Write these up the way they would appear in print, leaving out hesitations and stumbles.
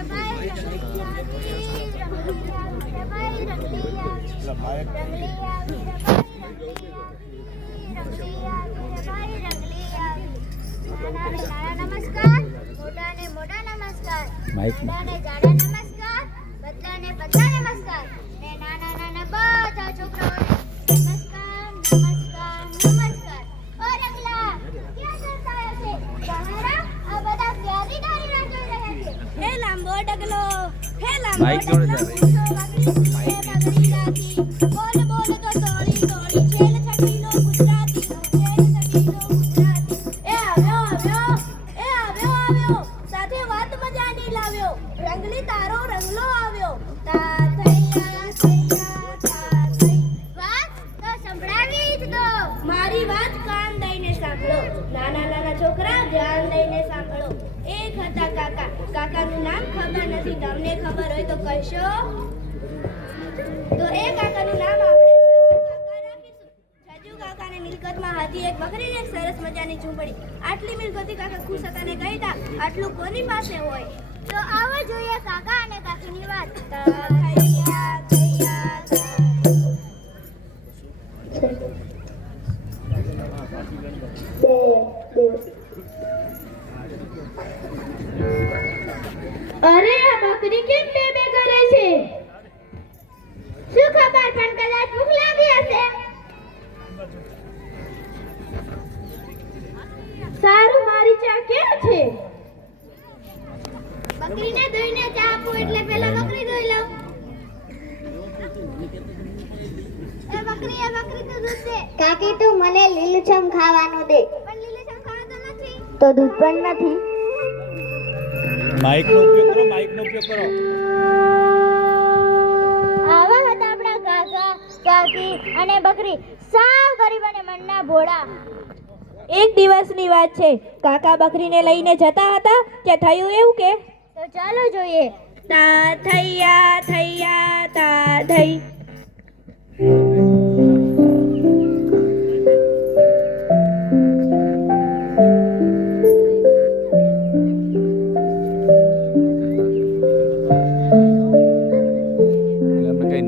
નમસ્કાર, મોઢાને મોઢા નમસ્કાર, જાડાને જાડા નમસ્કાર, બધાને બધા નમસ્કાર, ને નાના નાના બધા છોકરાઓને નમસ્કાર નમસ્કાર નમસ્કાર. ઓ રંગલા, ક્યાં જતા છે? તમારા આ બધા ક્યાંથી ડાળી રાહ જોઈ રહ્યા છે? હે લાંબો ડગલો, હે લાંબો ડગલો, બોલ બોલ તો તોડી તોડી છેલ છકીલો ગુજરાતી, છેલ છકીલો ગુજરાતી. એ આવ્યો આવ્યો, એ આવ્યો આવ્યો, સાથે વાત મજાની લાવ્યો, રંગલી તારો રંગલો આવ્યો. તા થૈયા થૈયા તા થઈ. વાત તો સંભળાવી જ દો. મારી વાત કાન દઈને સાંભળો, નાના નાના છોકરા ધ્યાન દઈને સાંભળો. એક હતા કાકા, કાકાનું નામ ખબર નથી, તમને ખબર હોય તો કહેશો. તો એ કાકાનું નામ આપણે છજુ કાકા રાખીશું. છજુ કાકાને મિલકતમાં હતી એક બકરી, એક સરસ મજાની ઝૂંપડી. આટલી મિલકતી કાકા ખુશ હતા ને કહેતા, આટલું કોની પાસે હોય? તો આવો જોઈએ કાકા અને કાકીની વાત. થૈયા થૈયા અરે આ બકરી કેમ બે બે કરે છે? શું ખબર, પણ કદાચ ભૂખ લાગી હશે. સારું, મારી ચા કેમ છે? બકરીને ધોઈને ચા આપું એટલે પહેલા બકરી ધોઈ લઉં. એ બકરી તો દૂધ દે. કાકી તું મને લીલુંછમ ખાવાનું દે. પણ લીલુંછમ ખાવાતો નથી. તો દૂધ પણ નથી. માઇકનો ઉપયોગ કરો, માઇકનો ઉપયોગ કરો. આવા હતા આપણા કાકા કાકી અને બકરી, સાવ ગરીબ અને મનના ભોળા. એક દિવસની વાત છે, કાકા બકરીને લઈને જતા હતા કે થયું એવું કે, તો ચાલો જોઈએ. તા થૈયા થૈયા તા થઈ.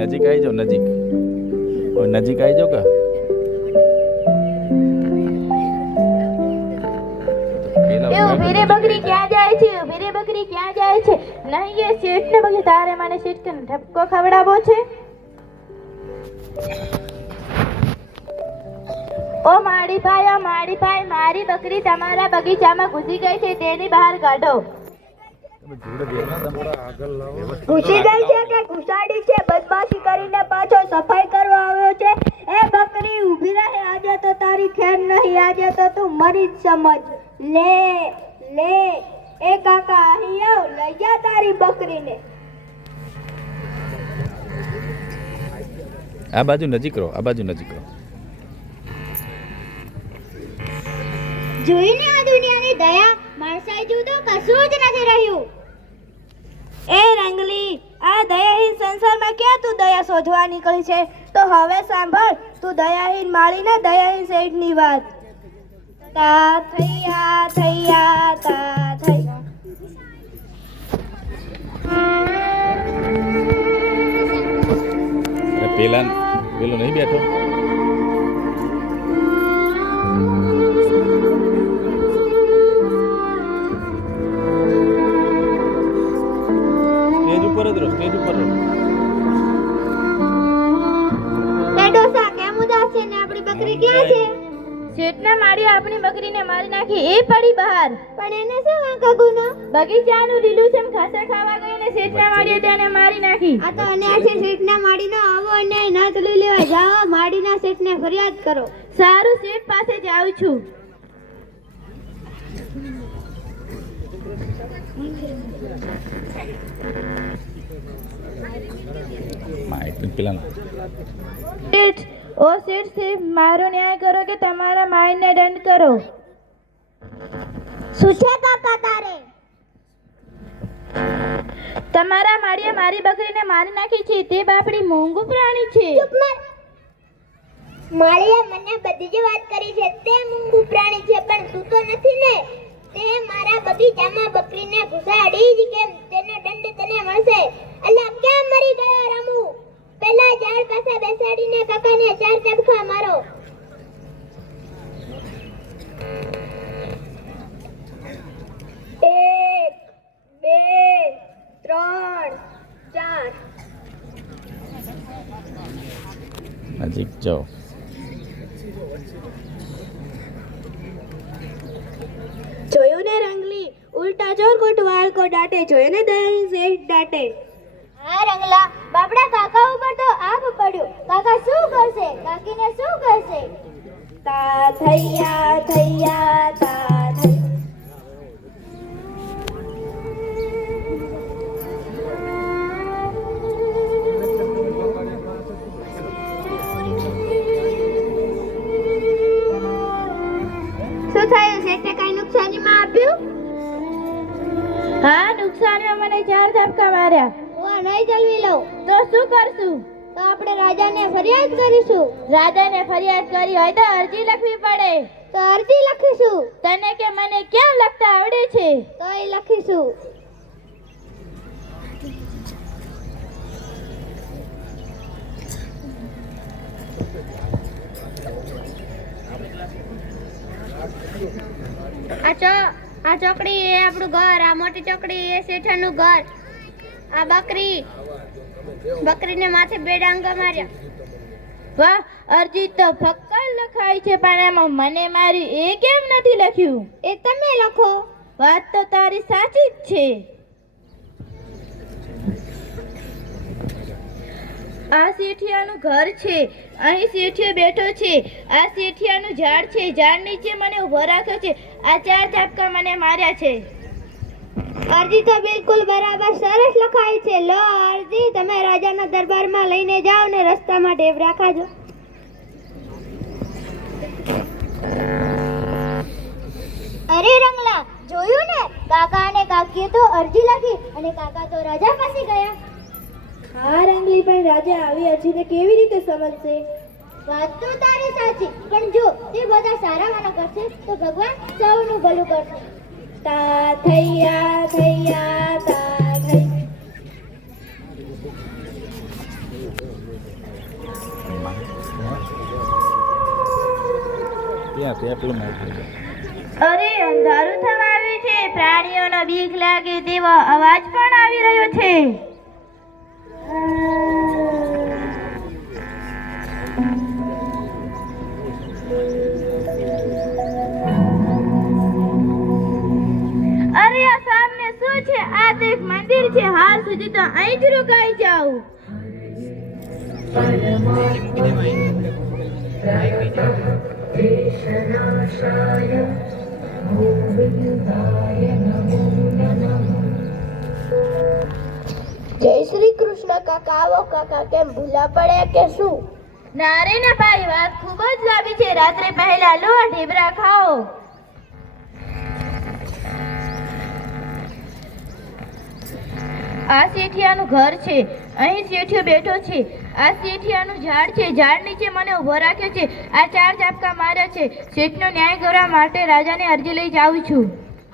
નજીક આવી જાઓ, નજીક નજીક આવી જાઓ કે ઉભી રે બકરી ક્યાં જાય છે? ઉભી રે બકરી ક્યાં જાય છે? નહીં, એ શેઠ ને બકરી, તારે મને શેઠ ને ઠપકો ખવડાવવો છે? ઓ મારી ભાઈ, મારી બકરી તમારા બગીચામાં ઘૂસી ગઈ છે, તેની બહાર કાઢો. ઘૂસી ગઈ છે કે ઘુસાડી છે? બદમાશી કરીને પાછો સફાઈ કરવા આવ્યો છે. એ બકરી ઊભી રહે, આજે તો તારી ખેર નહીં, આજે તો તું મરી જ સમજ. લે લે, એ કાકા અહીં આવ, લઈ જા તારી બકરીને. આ બાજુ નજીક રહો, આ બાજુ નજીક રહો. જોઈને આ દુનિયાની દયા માણસાઈ જુદો કશું જ નથી રહ્યું. એ રંગલી, આ દયાહીન સંસારમાં ક્યાં તું દયા શોધવા નીકળી છે? તો હવે સાંભળ, તું દયાહીન માળીને દયાહીન શેઠની વાત. તા થૈયા થૈયા તા થઈ. પેલો નહીં બેઠો? સ્ટેજ ઉપર જ રહો, સ્ટેજ ઉપર રહો. ડોસા કેમ ઉદાસ છે ને આપણી બકરી ક્યાં છે? શેઠના માળી આપણી બકરીને મારી નાખી, એ પડી બહાર. પણ એને શું વાંક ગુનો? બગીચાનું લીલુંછમ ઘાસે ખાવા ગઈ ને શેઠના માળીએ તેને મારી નાખી. આ તો અન્યાય છે શેઠના માળીનો, આવો અન્યાય ના ચલી લેવા. જાઓ, માળીના શેઠને ફરિયાદ કરો. સારું, શેઠ પાસે જાઉં છું. શેઠ, ઓ શેઠ, મારો ન્યાય કરો કે તમારા માયને દંડ કરો. શું છે કાકા તારે? તમારા માળીએ મારી બકરીને મારી નાખી છે, તે બાપડી મોંઘું પ્રાણી છે. માળીએ મને બધી જ વાત કરી છે, તે મોંઘું પ્રાણી છે, પણ તું તો નથી ને. તે મારા બગીચામાં બકરીને ઘુસાડી જ કેમ? તેનો દંડ કાકાને 4 ચપખા મારો. એક, બે, 3, 4. નજીક જાઓ. જોયું ને રંગલી, ઉલટા ચોર કોટવાલ કો ડાટે, જોયું ને દયાલ શેઠ ડાટે. હા રંગલા, બાપડા કાકા ઉપર તો આગ પડ્યું. કાકા શું કરશે? કાકીને શું કરશે? તા થૈયા થૈયા તા થઈ. શું થયું? શેઠે કઈ નુકસાનીમાં આપ્યું? હા, નુકસાનીમાં મને 4 ઝાપકા માર્યા. હું નહીં ચલવી લઉં. તો શું કરશું? તો આપણે રાજાને ફરિયાદ કરીશું. રાજાને ફરિયાદ કરી હોય તો અરજી લખવી પડે. તો અરજી લખીશું. તને કે મને કેમ લખતા આવડે છે? તોય લખીશું. આ ચોકડી એ આપણું ઘર, આ મોટી ચોકડી એ શેઠાનું ઘર. આ બકરીને માથે 2 ડાંગા માર્યા. વાહ, અરજી તો ફક્કર લખાય છે પણ એમાં મને મારી એ કેમ નથી લખ્યું? એ તમે લખો. વાત તો તારી સાચી જ છે. આ શેઠિયાનું ઘર છે, અહીં શેઠિયો બેઠો છે. આ શેઠિયાનું ઝાડ છે, ઝાડ નીચે મને ઊભો રાખ્યો છે. આ 4 ઝાપકા મને માર્યા છે. અરજી તો બિલકુલ બરાબર સરસ લખાય છે. લો અરજી, તમે રાજાના દરબારમાં લઈને જાઓ ને રસ્તામાં ઢેબ રાખજો. અરે રંગલા, જોયું ને? કાકા અને કાકીએ તો અરજી લખી અને કાકા તો રાજા પાસે ગયા. હા રંગલી, પણ રાજા આવી અરજીને કેવી રીતે સમજશે? વાત તો તારી સાચી, પણ જો તે બધા સારા કામ કરશે તો ભગવાન સૌનું ભલું કરશે. તા થૈયા થૈયા તા થઈ. ત્યાં પેલું માહિતી. અરે, અંધારું થવા આવ્યું છે. પ્રાણીઓનો બીક લાગે તેવો અવાજ પણ આવી રહ્યો છે. અરે, આ સામે શું છે? આ તો એક મંદિર છે. હાલ સુધી તો અહીં જ રોકાઈ જાઉં. જય શ્રી કૃષ્ણ કાકા. આવો કાકા, કેમ ભૂલા પડ્યા કે શું? ના રે ના ભાઈ, વાત ખૂબ જ લાંબી છે. રાત્રે પહેલા લો આ ઢેબરા ખાઓ. આ શેઠિયાનું ઘર છે, અહીં શેઠિયો બેઠો છે. આ શેઠિયાનું ઝાડ છે, ઝાડ નીચે મને ઊભો રાખ્યો છે. આ 4 ઝાપકા માર્યા છે. શેઠનો ન્યાય કરવા માટે રાજાને અરજી લઈ જાઉં છું.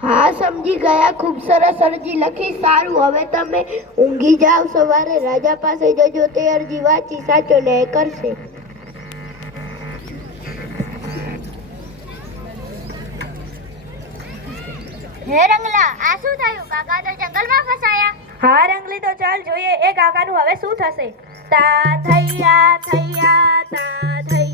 હા, સમજી ગયા. ખૂબ સરસ અરજી લખી. સારું, હવે તમે ઊંઘી જાઓ. સવારે રાજા પાસે જજો, તે અરજી વાંચી સાચો ન્યાય કરશે. હે રંગલા, આ શું થયું? કાકા તો જંગલમાં ફસાયા. હા રંગલી, તો ચાલ જોઈએ એ કાકાનું હવે શું થશે. તા થૈયા થૈયા તા થઈ.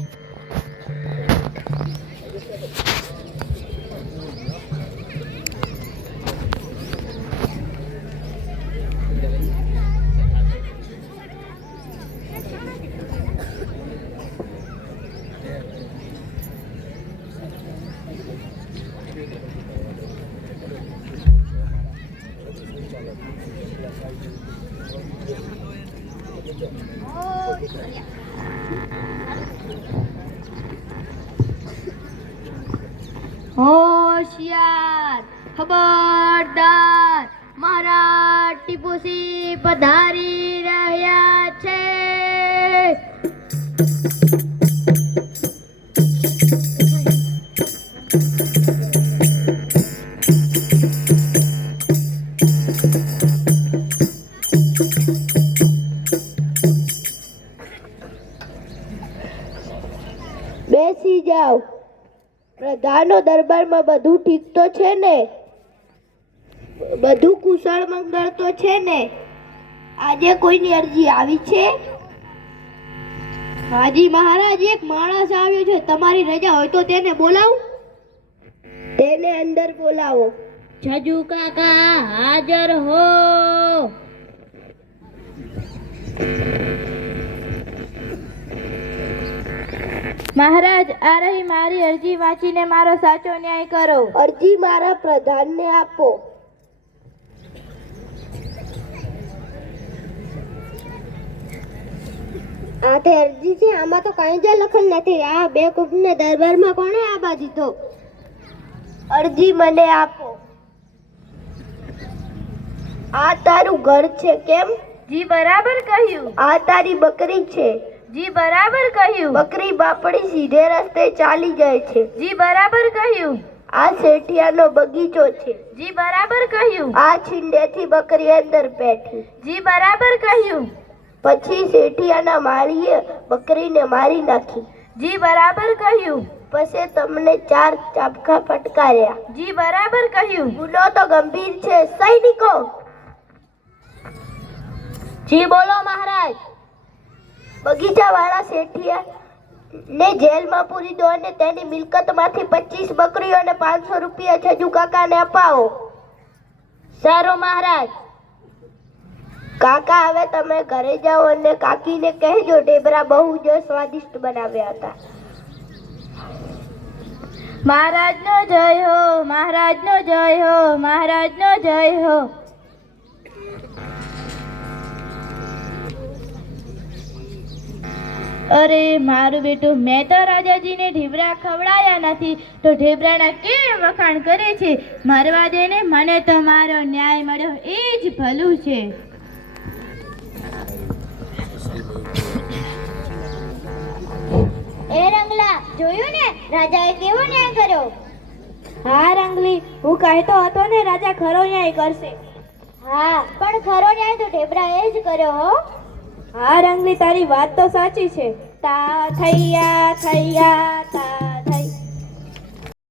હોશિયાર, ખબરદાર, મારા ટીપુસી પધારી રહ્યા છે. પ્રધાનો દરબારમાં બધું ઠીક તો છે ને? બધું કુશળ મંગળ તો છે ને? આજે કોઈની અરજી આવી છે? હાજી મહારાજ, એક માણસ આવ્યો છે. તમારી રજા હોય તો તેને બોલાવો. તેને અંદર બોલાવો. છજુ કાકા હાજર હો. મહારાજ, આ રહી મારી અરજી, વાંચીને મારો સાચો ન્યાય કરો. અરજી મારા પ્રધાનને આપો. આ તે અરજી છે, આમાં તો કાંઈ જ લખેલ નથી. આ બેવકૂફને દરબારમાં કોણે આબા દીધો? અરજી મને આપો. આ તારું ઘર છે કેમ? જી બરાબર કહ્યું. આ તારી બકરી છે? જી બરાબર કહ્યું. બકરી બાપડી સીધે રસ્તે ચાલી જાય છે. જી બરાબર કહ્યું. આ શેઠિયાનો બગીચો છે. જી બરાબર કહ્યું. આ છીંડેથી બકરી અંદર બેઠી. જી બરાબર કહ્યું. પછી શેઠિયાના માળીએ બકરીને મારી નાખી. જી બરાબર કહ્યું. પછી તમને 4 ચાબખા ફટકાર્યા. જી બરાબર કહ્યું. ગુનો તો ગંભીર છે. સૈનિકો! જી બોલો મહારાજ. બગીચાવાળા શેઠિયા ને જેલમાં પૂરી દો અને તેની મિલકતમાંથી 25 બકરીઓ અને 500 રૂપિયા છજુ કાકાને અપાવો. સારું મહારાજ. કાકા, હવે તમે ઘરે જાઓ અને કાકીને કહેજો ઢેબરા બહુ જ સ્વાદિષ્ટ બનાવ્યા હતા. મહારાજનો જય હો, મહારાજનો જય હો, મહારાજનો જય હો. અરે મારું બેટું, મેં તો રાજાજીને ઢેબરા ખવડાયા નથી તો ઢેબરાના કેમ વખાણ કરે છે? મરવા દે ને, મને તો મારો ન્યાય મળ્યો એ જ ભલું છે. એ રંગલા, જોયું ને રાજાએ કેવો ન્યાય કર્યો? હા રંગલી, હું કહેતો હતો ને રાજા ખરો ન્યાય કરશે. હા, પણ ખરો ન્યાય તો ઢેબરાએ જ કર્યો હો. હા રંગલી, તારી વાત તો સાચી છે. તા થૈયા થૈયા તા થઈ.